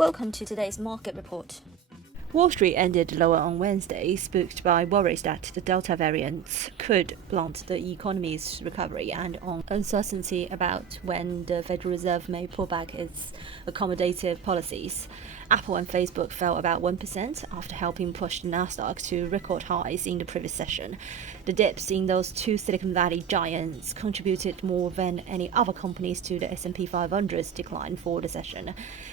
Welcome to today's market report. Wall Street ended lower on Wednesday, spooked by worries that the Delta variant could blunt the economy's recovery and on uncertainty about when the Federal Reserve may pull back its accommodative policies. Apple and Facebook fell about 1% after helping push the Nasdaq to record highs in the previous session. The dips in those two Silicon Valley giants contributed more than any other companies to the S&P 500's decline for the session.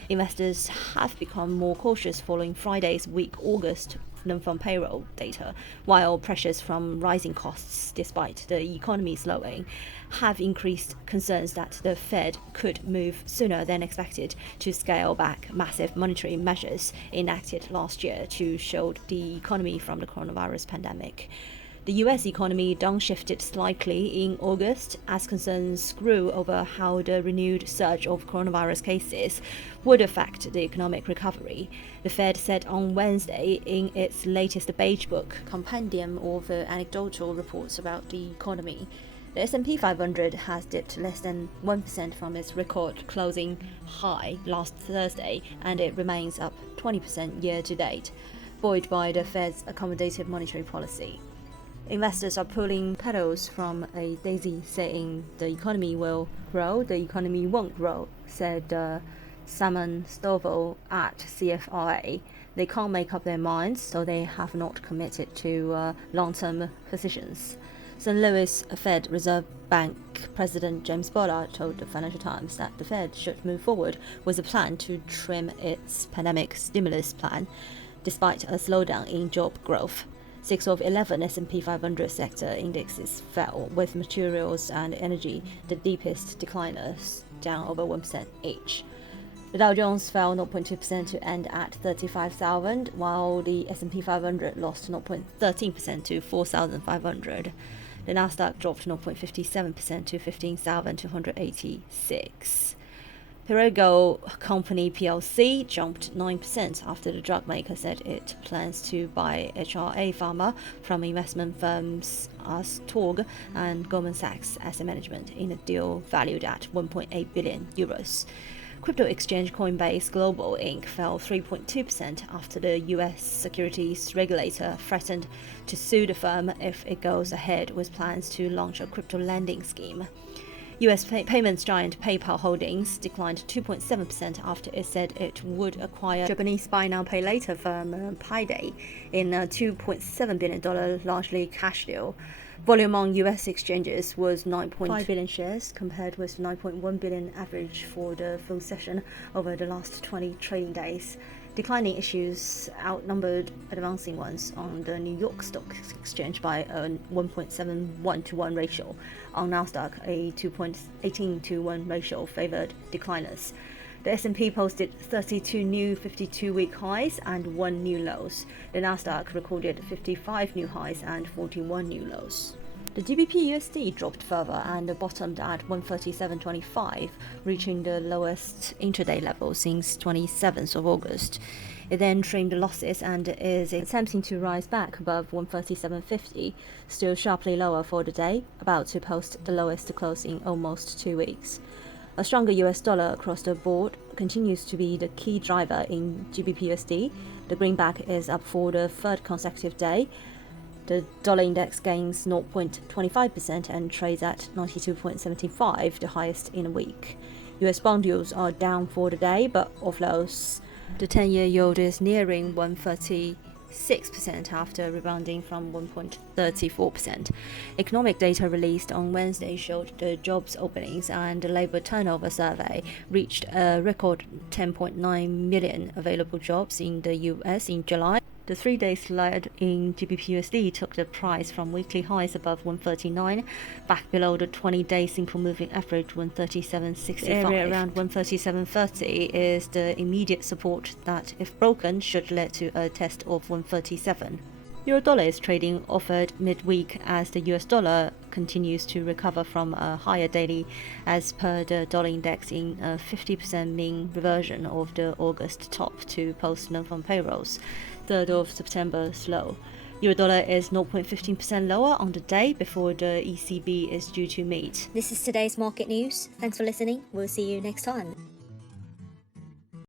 Investors have become more cautious following Friday's weak August non-farm payroll data, while pressures from rising costs, despite the economy slowing, have increased concerns that the Fed could move sooner than expected to scale back massive monetary measures enacted last year to shield the economy from the coronavirus pandemic. The US economy downshifted slightly in August as concerns grew over how the renewed surge of coronavirus cases would affect the economic recovery. The Fed said on Wednesday in its latest Beige Book compendium of anecdotal reports about the economy. The S&P 500 has dipped less than 1% from its record closing high last Thursday, and it remains up 20% year to date, buoyed by the Fed's accommodative monetary policy. Investors are pulling petals from a daisy, saying the economy will grow, the economy won't grow, said Simon Stovall at CFRA. They can't make up their minds, so they have not committed to long-term positions. St. Louis Fed Reserve Bank President James Bullard told the Financial Times that the Fed should move forward with a plan to trim its pandemic stimulus plan, despite a slowdown in job growth. 6 of 11 S&P 500 sector indexes fell, with materials and energy the deepest decliners, down over 1% each. The Dow Jones fell 0.2% to end at 35,000, while the S&P 500 lost 0.13% to 4,500. The Nasdaq dropped 0.57% to 15,286. Perrigo Company plc jumped 9% after the drug maker said it plans to buy HRA Pharma from investment firms Astorg and Goldman Sachs Asset Management in a deal valued at 1.8 billion euros. Crypto exchange Coinbase Global Inc. fell 3.2% after the US securities regulator threatened to sue the firm if it goes ahead with plans to launch a crypto lending scheme. US payments giant PayPal Holdings declined 2.7% after it said it would acquire Japanese buy now pay later firm Payday in a $2.7 billion largely cash deal. Volume on US exchanges was 9.5 billion shares, compared with 9.1 billion average for the full session over the last 20 trading days. Declining issues outnumbered advancing ones on the New York Stock Exchange by a 1.71 to 1 ratio. On Nasdaq, a 2.18 to 1 ratio favored decliners. The S&P posted 32 new 52-week highs and 1 new lows. The Nasdaq recorded 55 new highs and 41 new lows. The GBP USD dropped further and bottomed at 137.25, reaching the lowest intraday level since 27th of August. It then trimmed losses and is attempting to rise back above 137.50, still sharply lower for the day, about to post the lowest close in almost 2 weeks. A stronger US dollar across the board continues to be the key driver in GBP USD. The greenback is up for the third consecutive day. The dollar index gains 0.25% and trades at 92.75, the highest in a week. US bond yields are down for the day, but off lows. The 10-year yield is nearing 1.36% after rebounding from 1.34%. Economic data released on Wednesday showed the jobs openings and the labor turnover survey reached a record 10.9 million available jobs in the US in July. The 3-day slide in GBP/USD took the price from weekly highs above 139 back below the 20-day simple moving average 137.65. The area around 137.30 is the immediate support that, if broken, should lead to a test of 137. Euro-dollar is trading offered midweek as the US dollar continues to recover from a higher daily as per the dollar index in a 50% mean reversion of the August top to post non-farm payrolls. 3rd of September low. Euro-dollar is 0.15% lower on the day before the ECB is due to meet. This is today's market news. Thanks for listening. We'll see you next time.